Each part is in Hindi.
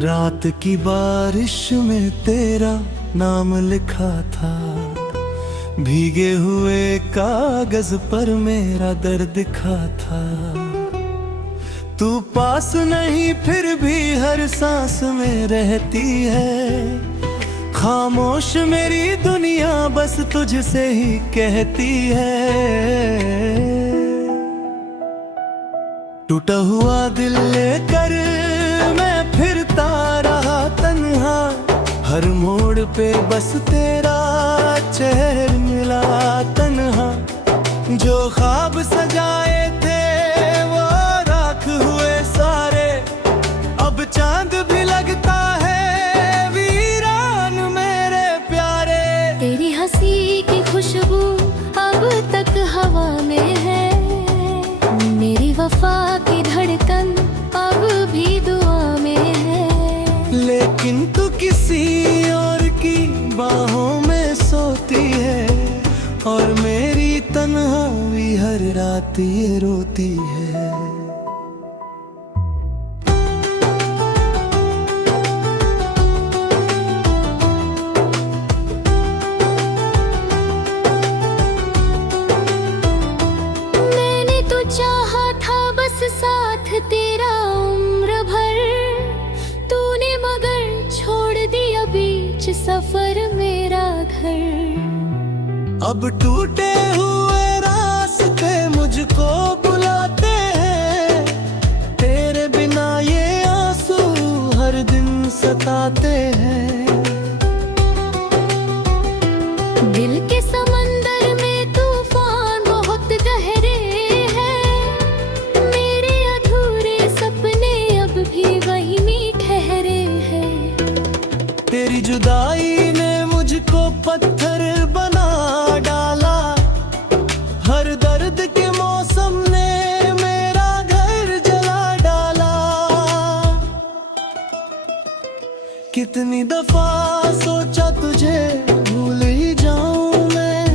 रात की बारिश में तेरा नाम लिखा था, भीगे हुए कागज पर मेरा दर्द लिखा था। तू पास नहीं फिर भी हर सांस में रहती है, खामोश मेरी दुनिया बस तुझसे ही कहती है। टूटा हुआ दिल लेकर मैं फिरता रहा तन्हा, हर मोड़ पे बस तेरा चेहरा मिला तन्हा। जो ख्वाब सजाए थे वो राख हुए सारे, अब चांद भी लगता है वीरान मेरे प्यारे। तेरी हंसी की खुशबू अब तक हवा में है, मेरी वफा की धड़कन अब भी दुआ में है। लेकिन तू किसी और की बाहों में सोती है, और मेरी तन्हाई हर रात ये रोती है। मैंने तो चाहा था बस साथ तेरा उम्र भर, तूने मगर छोड़ दिया बीच सफर मेरा घर। अब टूटे हुए रास्ते मुझको बुलाते हैं, तेरे बिना ये आंसू हर दिन सताते हैं। दिल के समंदर में तूफान बहुत गहरे हैं, मेरे अधूरे सपने अब भी वहीं में ठहरे हैं। तेरी जुदाई ने मुझको पत्थर बना डाला, हर दर्द के मौसम ने मेरा घर जला डाला। कितनी दफा सोचा तुझे भूल ही जाऊं मैं,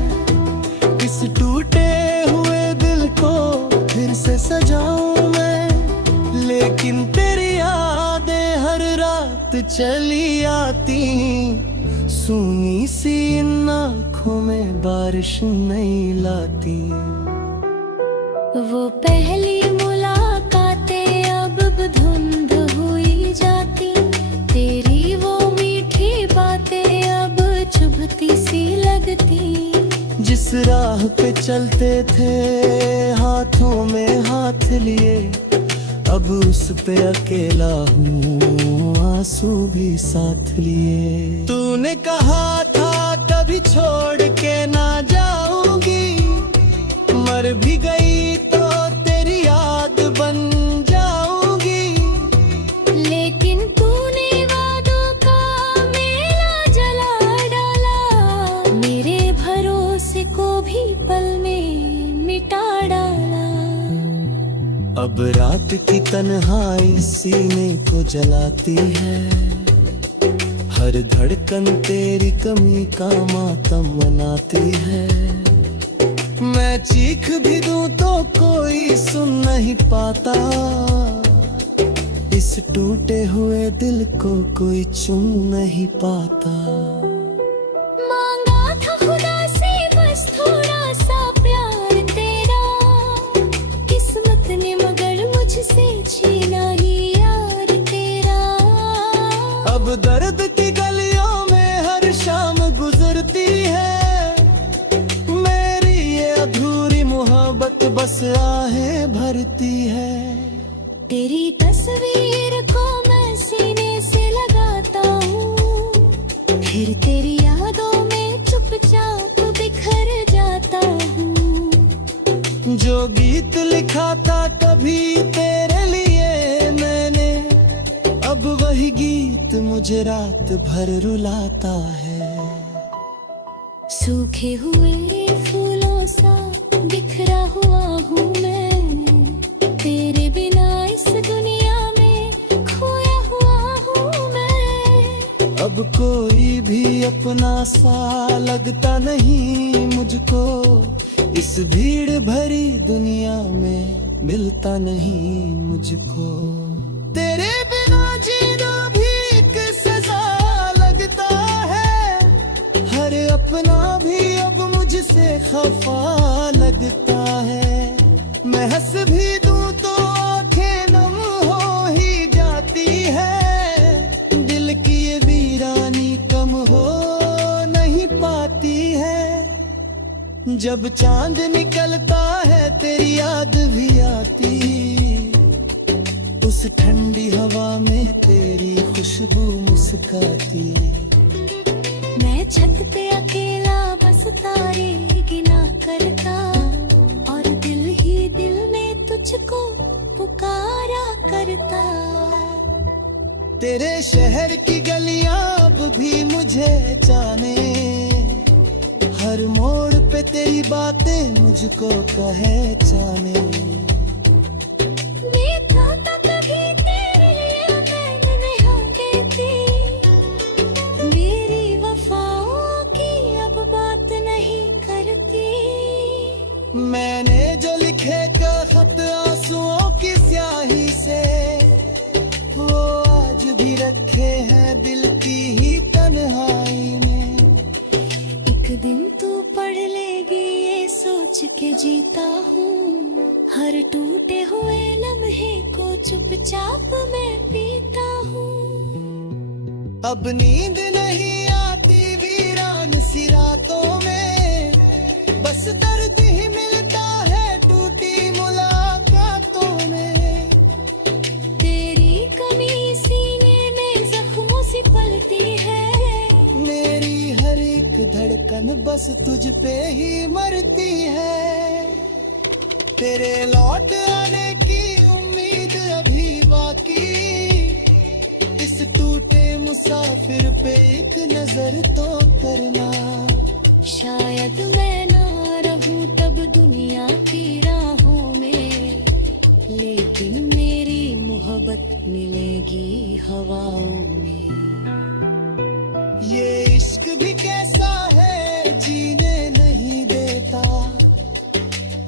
इस टूटे हुए दिल को फिर से सजाऊं मैं। लेकिन तेरी यादें हर रात चली आती, सूनी सी इन आँखों में बारिश नहीं लाती। वो पहली मुलाकातें अब धुंध हुई जाती, तेरी वो मीठी बातें अब चुभती सी लगती। जिस राह पे चलते थे हाथों में हाथ लिए, अब उस पे अकेला हूँ आंसू भी साथ लिए। तूने कहा था कभी छोड़ के ना जाऊंगी, मर भी गई तो तेरी याद बन जाऊंगी। लेकिन तूने वादों का मेला जला डाला, मेरे भरोसे को भी पल में मिटा डाला। अब रात की तन्हाई सीने को जलाती है, हर धड़कन तेरी कमी का मातम मनाती है। मैं चीख भी दूं तो कोई सुन नहीं पाता, इस टूटे हुए दिल को कोई चुन नहीं पाता। मांगा था खुदा से बस थोड़ा सा प्यार तेरा, किस्मत ने मगर मुझसे छीना ही यार तेरा। अब दर्द की गलियों में हर शाम गुजरती है, मेरी ये अधूरी मोहब्बत बस आहें भरती है। तेरी तस्वीर को मैं सीने से लगाता हूँ, फिर तेरी यादों में चुपचाप बिखर जाता हूँ। जो गीत लिखा था कभी तेरे लिए मैंने, अब वही गीत मुझे रात भर रुलाता है। सूखे हुए फूलों सा बिखरा हुआ हूँ मैं, तेरे बिना इस दुनिया में खोया हुआ हूँ मैं। अब कोई भी अपना सा लगता नहीं मुझको, इस भीड़ भरी दुनिया में मिलता नहीं मुझको। तेरे बिना जीना भी खफा लगता है। मैं हंस भी दूं तो आंखें नम हो ही जाती है। दिल की ये वीरानी कम हो नहीं पाती है। जब चांद निकलता है तेरी याद भी आती। उस ठंडी हवा में तेरी खुशबू मुस्काती। मैं छत पे अकेला बस तारे गिना करता, और दिल ही दिल में तुझको पुकारा करता। तेरे शहर की गलियां अब भी मुझे जाने। हर मोड़ पे तेरी बातें मुझको पहचाने। देखा था कभी तेरे लिए मैंने नहीं कहती, मेरी वफाओं की अब बात नहीं करती। मैंने जो लिखे का खत आंसुओं की स्याही से, वो आज भी रखे हैं दिल की ही तन्हाई में। एक दिन तू पढ़ लेगी ये सोच के जीता हूँ, हर टूटे हुए लम्हे को चुपचाप मैं पीता हूँ। अब नींद नहीं आती वीरान सी रातों में, बस दर्द ही मिलता है टूटी मुलाकातों में। तेरी कमी सीने में जख्मों सी पलती है। मेरी हर एक धड़कन बस तुझ पे ही मरती है। तेरे लौट आने की उम्मीद अभी बाकी। इस टूटे मुसाफिर पे एक नजर तो करना। शायद मैं ना रहूं तब दुनिया की राहों में, लेकिन मेरी मोहब्बत मिलेगी हवाओं में। ये इश्क भी कैसा है जीने नहीं देता,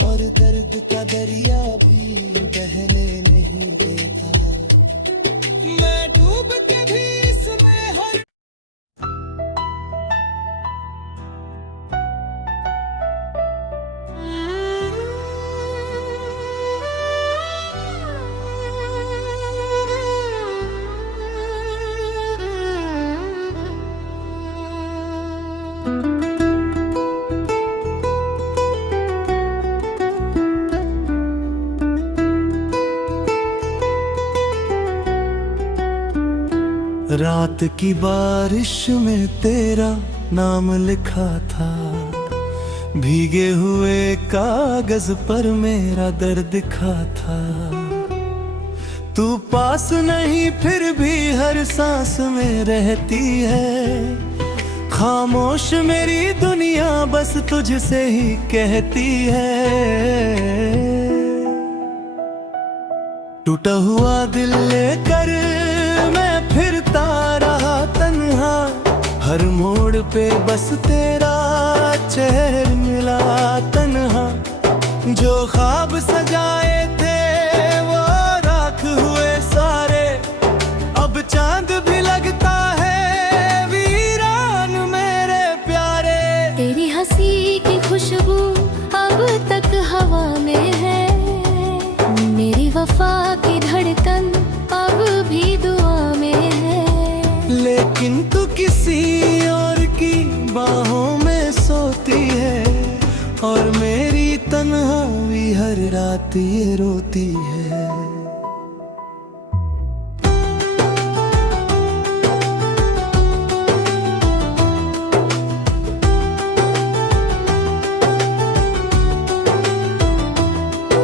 और दर्द का दरिया भी बहने नहीं देता। मैं डूब के भी इसमें हर रात की बारिश में तेरा नाम लिखा था। भीगे हुए कागज पर मेरा दर्द लिखा था। तू पास नहीं फिर भी हर सांस में रहती है। खामोश मेरी दुनिया बस तुझसे ही कहती है। टूटा हुआ दिल लेकर मैं फिरता रहा तन्हा। हर मोड़ पे बस तेरा चेहरा मिला तन्हा। जो ख्वाब सजाए थे वो राख हुए सारे। अब चांद भी लगता है वीरान मेरे प्यारे। तेरी हंसी की खुशबू अब तक हवा में है। मेरी वफा की धड़कन अब भी दुआ में है। लेकिन तू किसी और की बाहों में सोती है, और मेरी तन्हाई हर रात ये रोती है।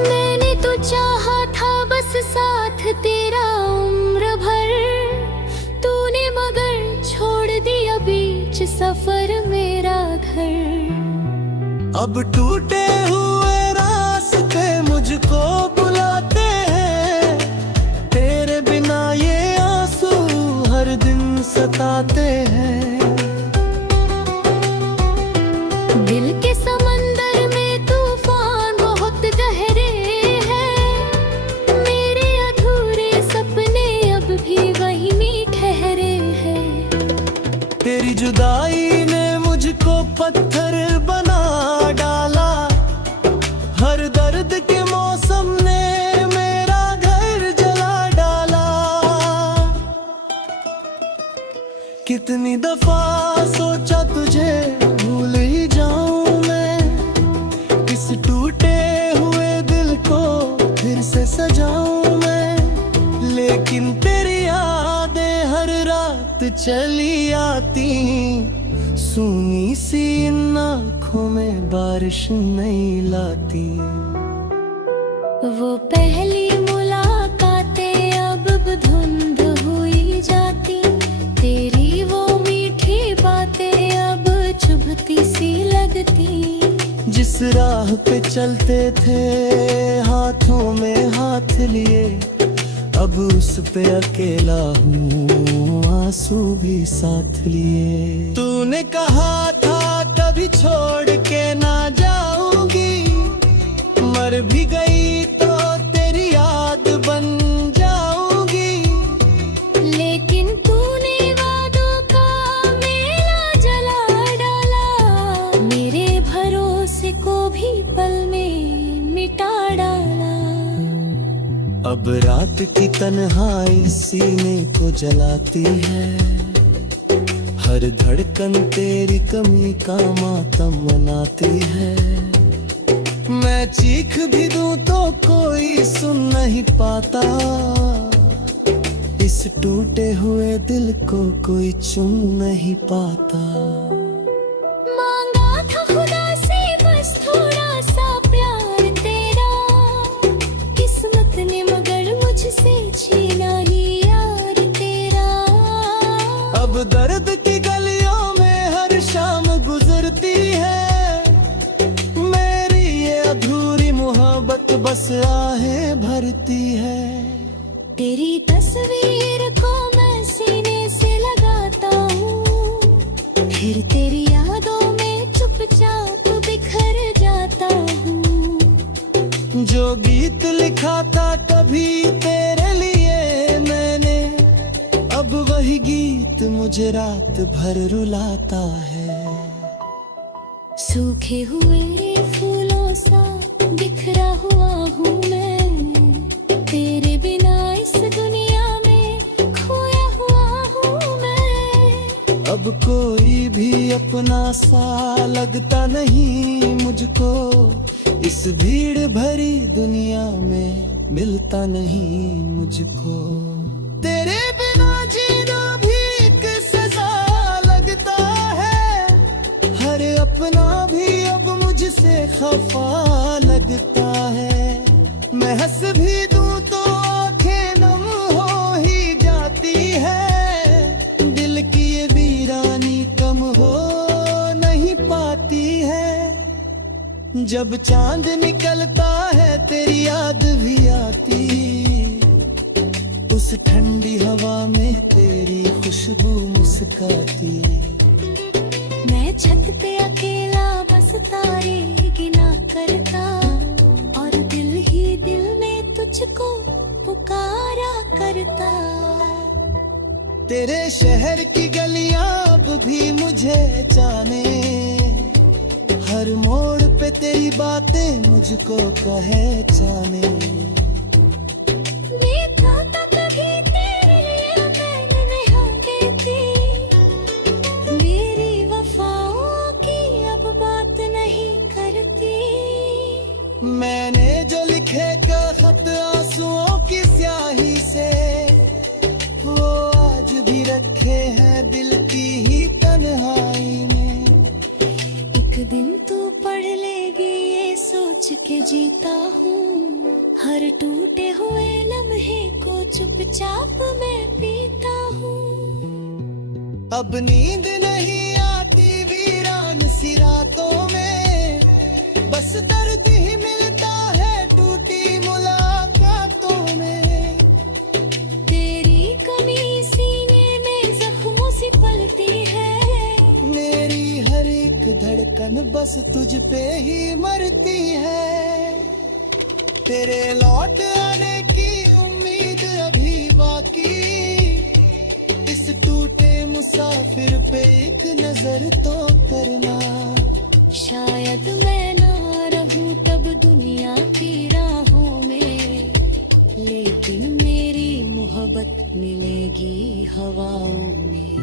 मैंने तो चाहा था बस साथ तेरा उम्र भर। तूने मगर छोड़ दिया बीच सफर मेरा घर। अब टूटे हुए रास्ते मुझको बुलाते हैं। तेरे बिना ये आंसू हर दिन सताते हैं। दिल के समंदर में तूफान बहुत गहरे हैं। मेरे अधूरे सपने अब भी वहीं में ठहरे हैं। तेरी जुदाई ने मुझको पत्थर बना डाला। कितनी दफा सोचा तुझे भूल ही जाऊं मैं, इस टूटे हुए दिल को फिर से सजाऊं मैं। लेकिन तेरी यादें हर रात चली आती, सूनी सी इन आँखों में बारिश नहीं लाती। वो पहली मुलाकातें अब धुंध हुई जाती, तेरी वो मीठी बातें अब चुभती सी लगती। जिस राह पे चलते थे हाथों में हाथ लिए, अब उस पे अकेला हूँ आंसू भी साथ लिए। तूने कहा था कभी छोड़ के ना जाऊंगी, मर भी गई तो तेरी याद बन जाऊंगी। लेकिन तूने वादों का मेला जला डाला, मेरे भरोसे को भी पल में मिटा डाला। अब रात की तन्हाई सीने को जलाती है, हर धड़कन तेरी कमी का मातम मनाती है। मैं चीख भी दूं तो कोई सुन नहीं पाता, इस टूटे हुए दिल को कोई चुन नहीं पाता। मांगा था खुदा से बस थोड़ा सा प्यार तेरा, किस्मत ने मगर मुझसे छीना ही यार तेरा। अब दर्द की गलियों में हर शाम गुजरती है, मेरी ये अधूरी मोहब्बत बस आहें भरती है। तेरी तस्वीर को मैं सीने से लगाता हूँ, फिर तेरी यादों में चुपचाप बिखर जाता हूँ। जो गीत लिखा था कभी तेरे लिए मैंने, अब वही गीत मुझे रात भर रुलाता है। सूखे हुए फूलों सा बिखरा हुआ हूँ मैं, तेरे बिना इस दुनिया में खोया हुआ हूँ मैं। अब कोई भी अपना सा लगता नहीं मुझको, इस भीड़ भरी दुनिया में मिलता नहीं मुझको। तेरे बिना जीना भी एक सजा लगता है, हर अपना भी अब मुझसे खफा लगता है। मैं हंस भी दूं तो आंखें नम हो ही जाती है, दिल की ये वीरानी कम हो नहीं पाती है। जब चांद निकलता है तेरी याद भी आती, उस ठंडी हवा में तेरी खुशबू मुस्काती। मैं छत पे अकेला बस तारे गिना करता, और दिल ही दिल में तुझको पुकारा करता। तेरे शहर की गलियां अब भी मुझे जाने, हर मोड़ पे तेरी बातें मुझको पहचाने। देखा था कभी तेरे लिए मैंने निहारे थी, मेरी वफाओं की अब बात नहीं करती। मैंने जो लिखे का खत आंसुओं की स्याही से, वो आज भी रखे हैं दिल की ही तन्हाई में। एक दिन तू पढ़ लेगी ये सोच के जीता हूँ, हर टूटे हुए लम्हे को चुपचाप मैं पीता हूँ। अब नींद नहीं आती वीरान सी रातों में, बस दर्द ही मिलता है टूटी मुलाकातों में। तेरी कमी सीने में जख्मों से पलती है, मेरी हर एक धड़कन बस तुझ पे ही मरती है। तेरे लौट आने की उम्मीद अभी बाकी, इस टूटे मुसाफिर पे एक नजर तो करना। शायद मैं ना रहूं तब दुनिया की राहों में, लेकिन मेरी मोहब्बत मिलेगी हवाओं में।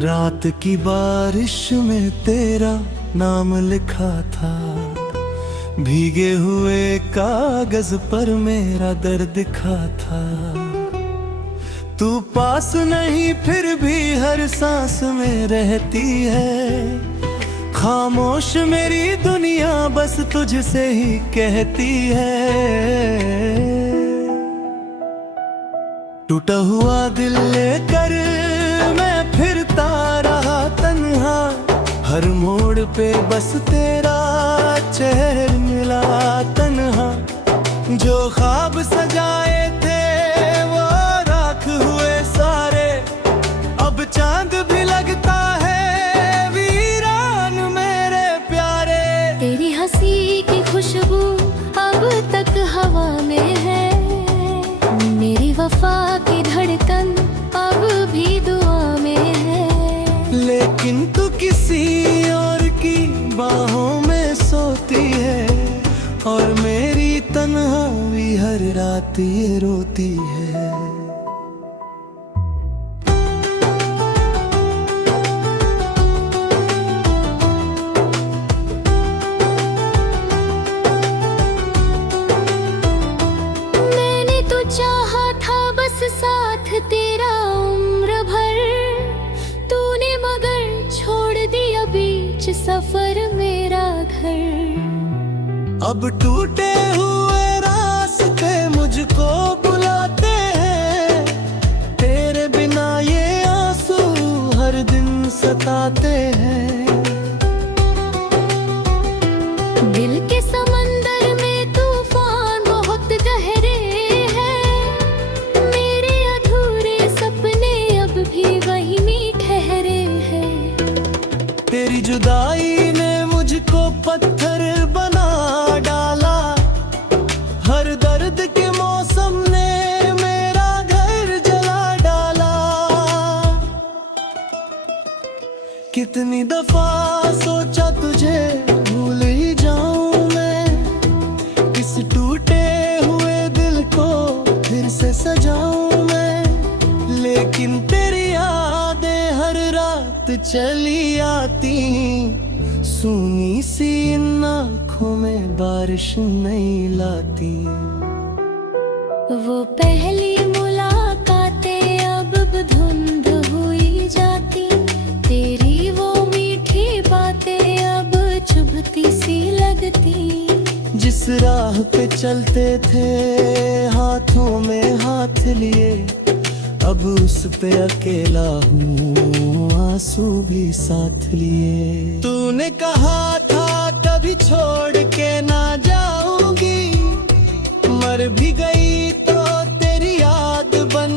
रात की बारिश में तेरा नाम लिखा था, भीगे हुए कागज पर मेरा दर्द लिखा था। तू पास नहीं फिर भी हर सांस में रहती है, खामोश मेरी दुनिया बस तुझसे ही कहती है। टूटा हुआ दिल लेकर मैं फिरता रहा तन्हा, हर मोड़ पे बस तेरा चेहरा मिला तन्हा। जो ख्वाब सजाए थे वो राख हुए सारे, अब चांद भी लगता है वीरान मेरे प्यारे। तेरी हंसी की खुशबू अब तक हवा में है, मेरी वफा की धड़कन अब भी दुआ में है। लेकिन तू किसी और की बाहों में सोती है, और मेरी तन्हाई हर रात ये रोती है। मैंने तो चाहा था बस साथ तेरा उम्र भर, तूने मगर छोड़ दिया बीच सफर मेरा घर। अब टूटे हुए रास्ते मुझको बुलाते हैं, तेरे बिना ये आंसू हर दिन सताते हैं। दिल के समंदर में तूफान बहुत गहरे हैं, मेरे अधूरे सपने अब भी वहीं में ठहरे हैं। तेरी जुदाई ने मुझको पत्थर बना डाला, हर दर्द के मौसम ने मेरा घर जला डाला। कितनी दफा सोचा तुझे भूल ही जाऊं मैं, इस टूटे हुए दिल को फिर से सजाऊं मैं। लेकिन तेरी यादें हर रात चली आती, सूनी सी इन आँखों में बारिश नहीं लाती। वो पहली मुलाकातें अब धुंध हुई जाती, तेरी वो मीठी बातें अब चुभती सी लगती। जिस राह पे चलते थे हाथों में हाथ लिए, अब उस पे अकेला हूँ आंसू भी साथ लिए। तूने कहा था कभी छोड़ के ना जाऊंगी, मर भी गई तो तेरी याद बन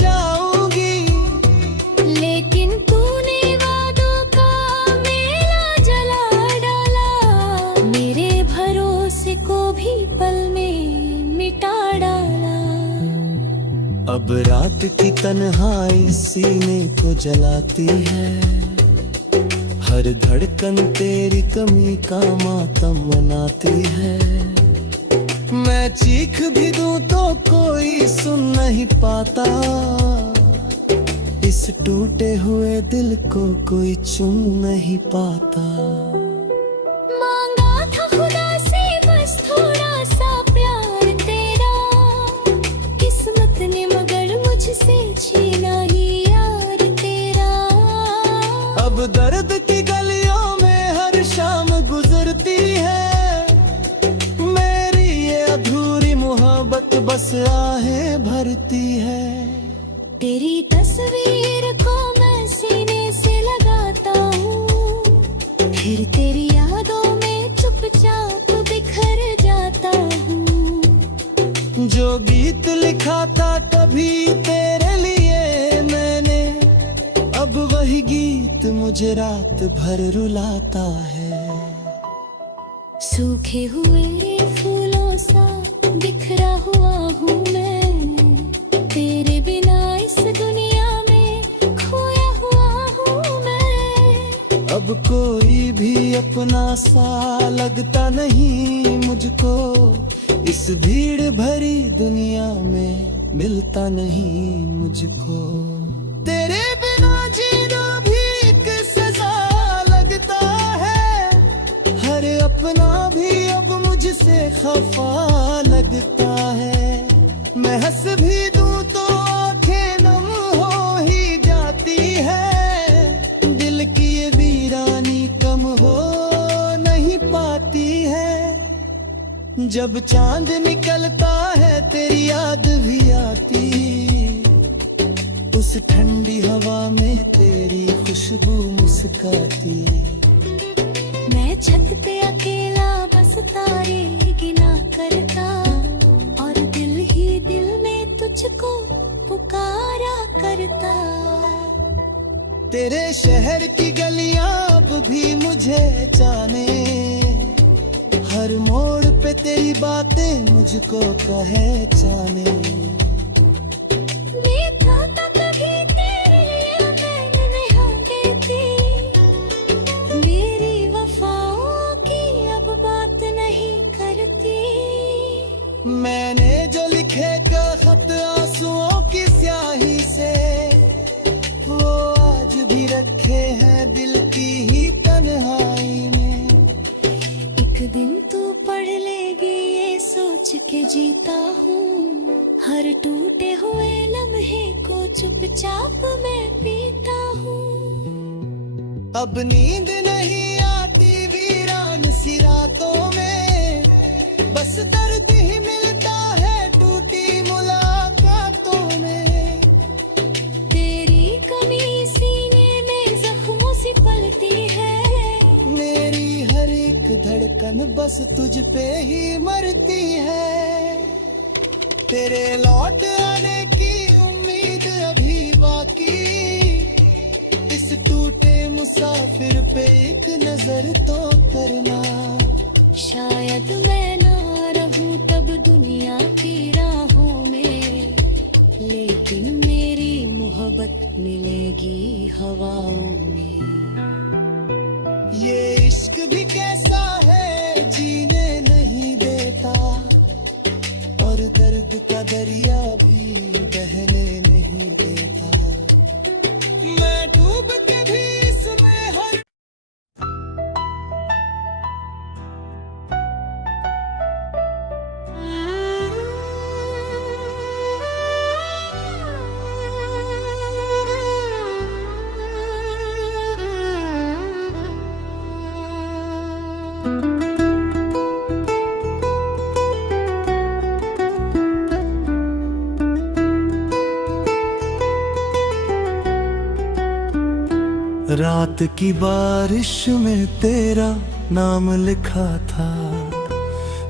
जाऊंगी। लेकिन तूने वादों का मेला जला डाला, मेरे भरोसे को भी पल में मिटा डाला। अब रात की तन्हाई सीने को जलाती है, हर धड़कन तेरी कमी का मातम मनाती है। मैं चीख भी दूं तो कोई सुन नहीं पाता, इस टूटे हुए दिल को कोई चुन नहीं पाता। मांगा था खुदा से बस थोड़ा सा प्यार तेरा, किस्मत ने मगर मुझसे छीना ही यार तेरा। अब दर्द की गलियों में हर शाम गुजरती है, मेरी ये अधूरी मोहब्बत बस आहें भरती है। तेरी तस्वीर को मैं सीने से लगाता हूँ, फिर तेरी यादों में चुपचाप बिखर जाता हूँ। जो गीत लिखा था कभी तेरे लिए मैंने, अब वही गीत मुझे रात भर रुलाता है। सूखे हुए फूलों सा बिखरा हुआ हूँ मैं, तेरे बिना इस दुनिया में खोया हुआ हूँ मैं। अब कोई भी अपना सा लगता नहीं मुझको, इस भीड़ भरी दुनिया में मिलता नहीं मुझको। तेरे बिना जीना भी खफा लगता है। मैं हंस भी दूं तो आंखें नम हो ही जाती है। दिल की ये वीरानी कम हो नहीं पाती है। जब चांद निकलता है तेरी याद भी आती। उस ठंडी हवा में तेरी खुशबू मुस्काती। मैं छत पे अकेला बस तारे गिना करता, और दिल ही दिल में तुझको पुकारा करता। तेरे शहर की गलियां अब भी मुझे जाने। हर मोड़ पे तेरी बातें मुझको पहचाने। देखा था कभी तेरे लिए मैंने निहाके थी। मेरी वफाओं की अब बात नहीं करती। मैंने जो लिखे का खत आंसुओं की स्याही से, वो आज भी रखे हैं दिल की ही तन्हाई में। एक दिन तू पढ़ लेगी ये सोच के जीता हूँ। हर टूटे हुए लम्हे को चुपचाप मैं पीता हूँ। अब नींद नहीं आती वीरान सी रातों में। बस दर्द ही मिलता है टूटी मुलाकातों में। तेरी कमी सीने में जख्मों सी पलती है। मेरी हर एक धड़कन बस तुझ पे ही मरती है। तेरे लौट आने की उम्मीद अभी बाकी। इस टूटे मुसाफिर पे एक नजर तो करना। शायद मैं ना रहूं तब दुनिया की राहों में, लेकिन मेरी मोहब्बत मिलेगी हवाओं में। ये इश्क भी कैसा है जीने नहीं देता, और दर्द का दरिया भी बहने नहीं देता। मैं डूब के भी इसमें हर रात की बारिश में तेरा नाम लिखा था।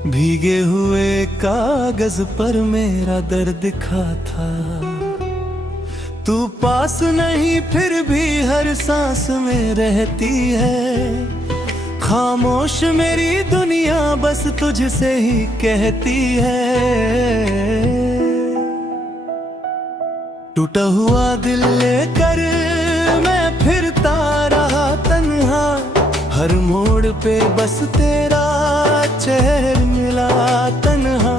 भीगे हुए कागज पर मेरा दर्द लिखा था। तू पास नहीं फिर भी हर सांस में रहती है। खामोश मेरी दुनिया बस तुझसे ही कहती है। टूटा हुआ दिल लेकर मैं फिरता रहा तन्हा। हर मोड़ पे बस तेरा चेहरा मिला तन्हा।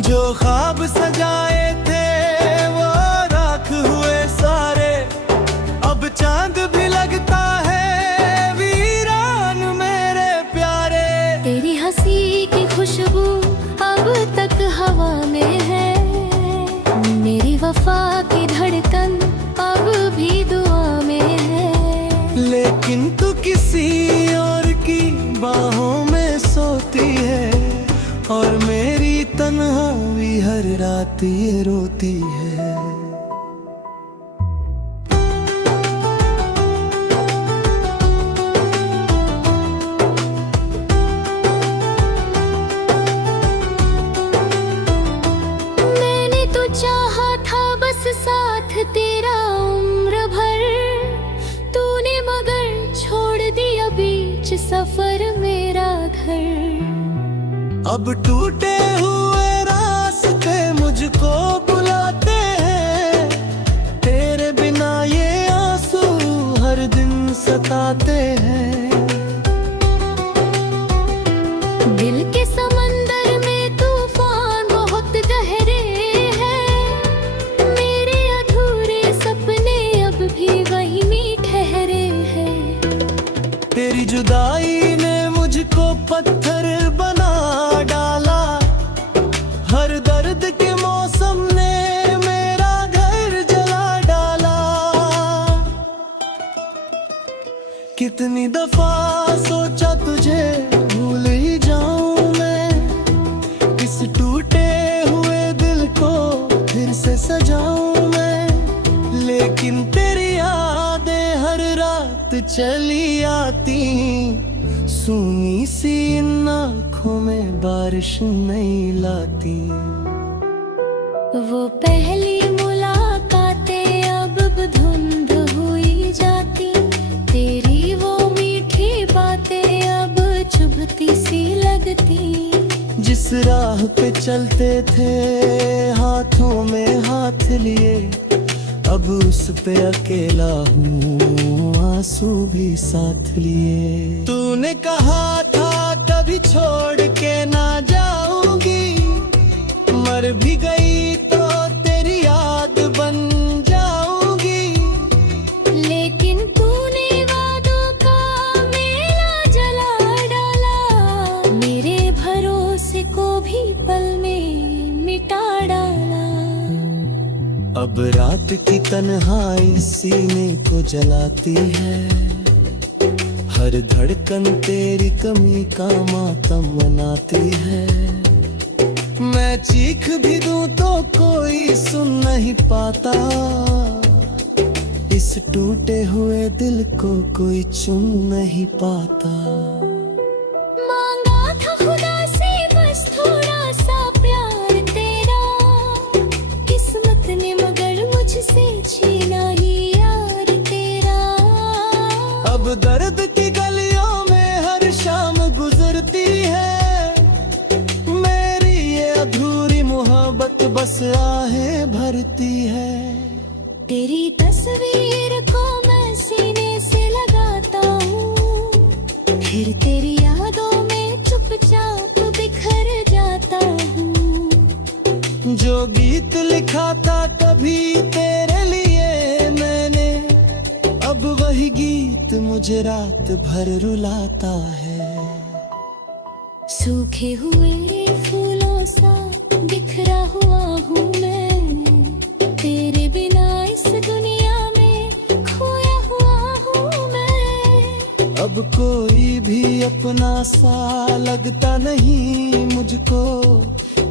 जो ख्वाब सजाए थे वो राख हुए सारे। अब चांद भी लगता है वीरान मेरे प्यारे। तेरी हंसी की खुशबू अब तक हवा में है। मेरी वफा की धड़कन अब भी दुआ में है। लेकिन तू किसी और की बाहों में सोती है, और मेरी तन्हाई हर रात ये रोती है। मैंने तो चाहा था बस साथ तेरा उम्र भर। तूने मगर छोड़ दिया बीच सफर मेरा घर। अब टूटे हुए रास्ते मुझको बुलाते हैं। तेरे बिना ये आंसू हर दिन सताते हैं। दिल के समंदर में तूफान बहुत गहरे हैं। मेरे अधूरे सपने अब भी वहीं में ठहरे हैं। तेरी जुदाई ने मुझको पत्थर बना डाला। कितनी दफा सोचा तुझे भूल ही जाऊं मैं, इस टूटे हुए दिल को फिर से सजाऊं मैं। लेकिन तेरी यादें हर रात चली आती, सूनी सी इन आँखों में बारिश नहीं लाती। वो पहली मुलाकातें अब धुंध हुई जाती, तेरी वो मीठी बातें अब चुभती सी लगती। जिस राह पे चलते थे हाथों में हाथ लिए, अब उस पे अकेला हूँ आंसू भी साथ लिए। तूने कहा था कभी छोड़ के ना जाऊंगी, मर भी गई तो तेरी याद बन जाऊंगी। लेकिन तूने वादों का मेला जला डाला, मेरे भरोसे को भी पल में मिटा डाला। अब रात की तन्हाई सीने को जलाती है, हर धड़कन तेरी कमी का मातम मनाती है। मैं चीख भी दूं तो कोई सुन नहीं पाता, इस टूटे हुए दिल को कोई चुन नहीं पाता। मांगा था खुदा से बस थोड़ा सा प्यार तेरा, किस्मत ने मगर मुझसे छीना ही यार तेरा। अब दर्द की गलियों में हर शाम गुजरती है, मेरी ये अधूरी मोहब्बत बस आहें भरती है। तेरी तस्वीर को मैं सीने से लगाता हूँ, फिर तेरी यादों में चुपचाप बिखर जाता हूँ। जो गीत लिखा था कभी तेरे लिए मैंने, अब वही गीत मुझे रात भर रुलाता है। सूखे हुए फूलों सा बिखरा हुआ हूँ मैं, तेरे बिना इस दुनिया में खोया हुआ हूँ मैं। अब कोई भी अपना सा लगता नहीं मुझको,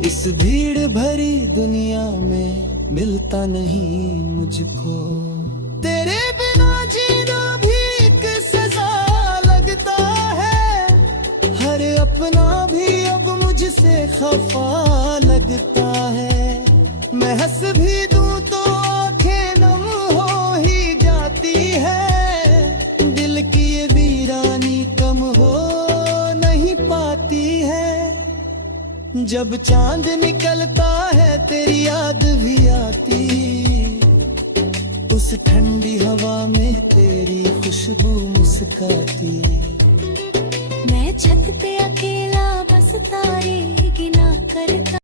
इस भीड़ भरी दुनिया में मिलता नहीं मुझको। तेरे बिना जीना भी एक सजा लगता है, हर अपना भी अब मुझसे खफा लगता है। मैं हंस भी दूं तो आंखें नम हो ही जाती है, दिल की ये वीरानी कम हो नहीं पाती है। जब चांद निकलता है तेरी याद भी आती, उस ठंडी हवा में तेरी खुशबू मुस्काती।